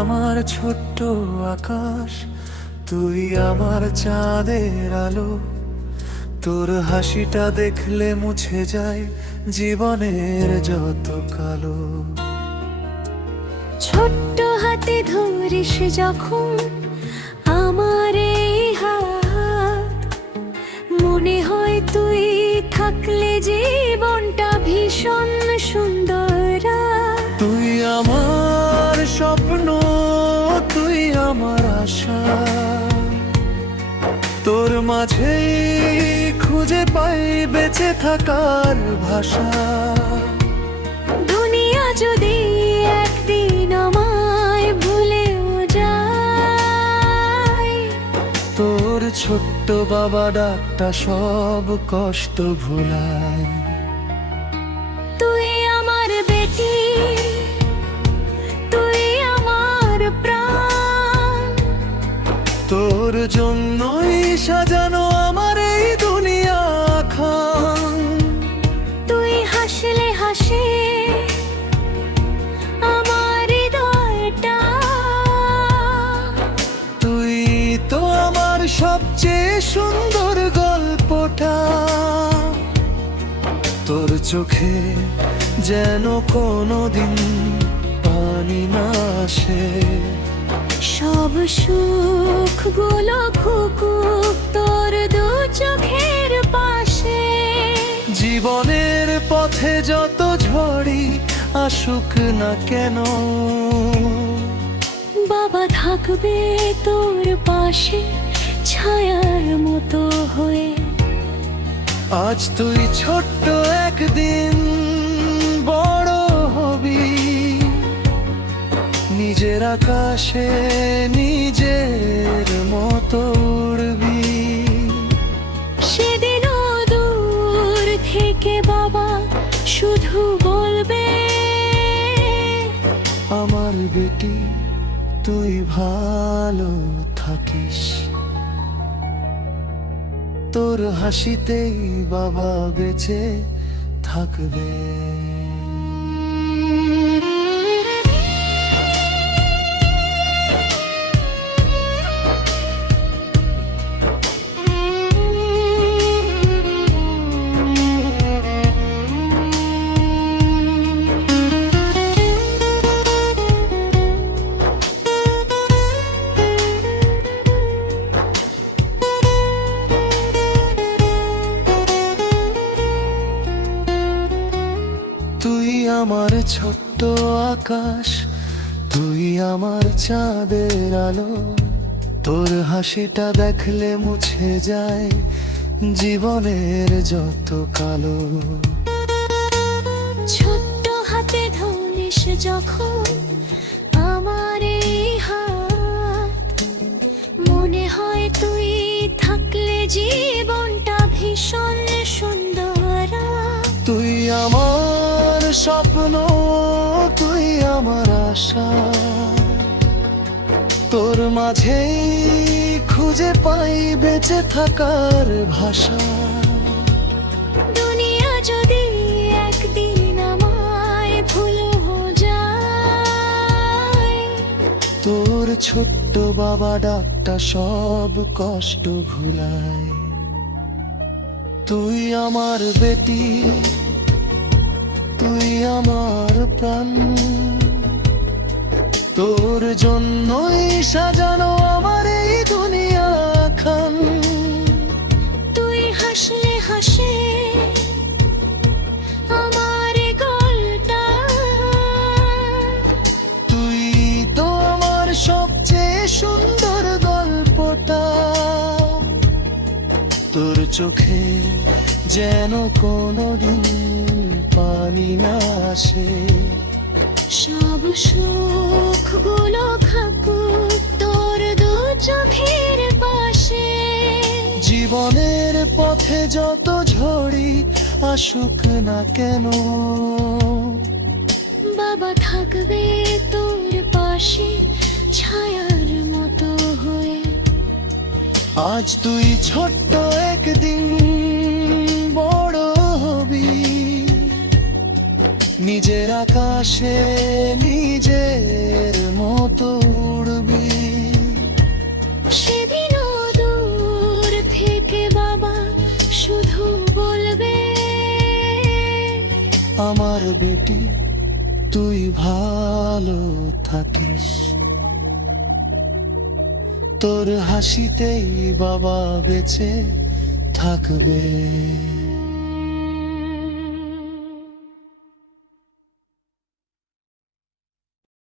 আমার ছোট্ট আকাশ, তুই আমার চাঁদের আলো। তোর হাসিটা দেখলে মুছে যায় জীবনের যত কালো। ছোট্ট হাতে ধরিস যখন আমার এই হাত, মনে হয় তুই থাকলে জীবনটা ভীষণ সুন্দর। তুই আমার স্বপ্ন, তুই আমার আশা, তোর মাঝেই খুঁজে পাই বেঁচে থাকার ভাষা। দুনিয়া যদি একদিন আমায় ভুলেও যায়, তোর ছোট্ট বাবা ডাকটা সব কষ্ট ভুলায়। তুই আমার বেটি, তুই আমার প্রাণ, তোর জন্যই সাজানো আমার এই দুনিয়া খান। তুই হাসলে হাসে আমার হৃদয়টা, তুই তো আমার সবচেয়ে সুন্দর গল্পটা। তোর চোখে যেন কোনোদিন পানি না আসে। সব সুখ গুলো খুকুক তোর দু চোখের পাশে। জীবনের পথে যত ঝড়ি আসুক না কেন, বাবা থাকবে তোর পাশে ছায়ার মতো হয়ে। আজ তুই ছোট্ট, একদিন বড় হবি, নিজের আকাশে নিজের মতো উড়বি। সেদিনও দূর থেকে বাবা শুধু বলবে, আমার বেটি তুই ভালো থাকিস। তোর হাসিতেই বাবা বেঁচে থাকবে। তুই আমার ছোট্ট আকাশ, তুই আমার চাঁদের আলো। তোর হাসিটা দেখলে মুছে যায় জীবনের যত কালো। ছোট্ট হাতে ধরিস যখন আমার এই হাত, মনে হয় তুই থাকলে জীবনটা ভীষণ সুন্দর। তুই আমার স্বপ্ন, তুই আমার আশা, তোর মাঝেই খুঁজে পাই বেঁচে থাকার ভাষা। দুনিয়া যদি একদিন আমায় ভুলেও যায়, তোর ছোট্ট বাবা ডাকটা সব কষ্ট ভুলায়। তুই আমার বেটি, তুই আমার প্রাণ, তোর জন্যই সাজানো আমার এই দুনিয়া খান। তুই হাসলে হাসে আমার গলটা, তুই তো আমার সবচেয়ে সুন্দর গল্পটা। তোর চোখে যেন কোনোদিন পানি না আসে। সব সুখ গুলো খাকুক তোর দু চোখের পাশে। জীবনের পথে যত ঝড়ি আসুক না কেন, বাবা থাকবে তোর পাশে ছায়ার মতো হয়ে। আজ তুই ছোট্ট, একদিন বড় হবি, নিজের আকাশে নিজের মতো উড়বি। সেদিনও দূর থেকে বাবা শুধু বলবে, আমার বেটি তুই ভালো থাকিস। তোর হাসিতেই বাবা বেঁচে থাকবে।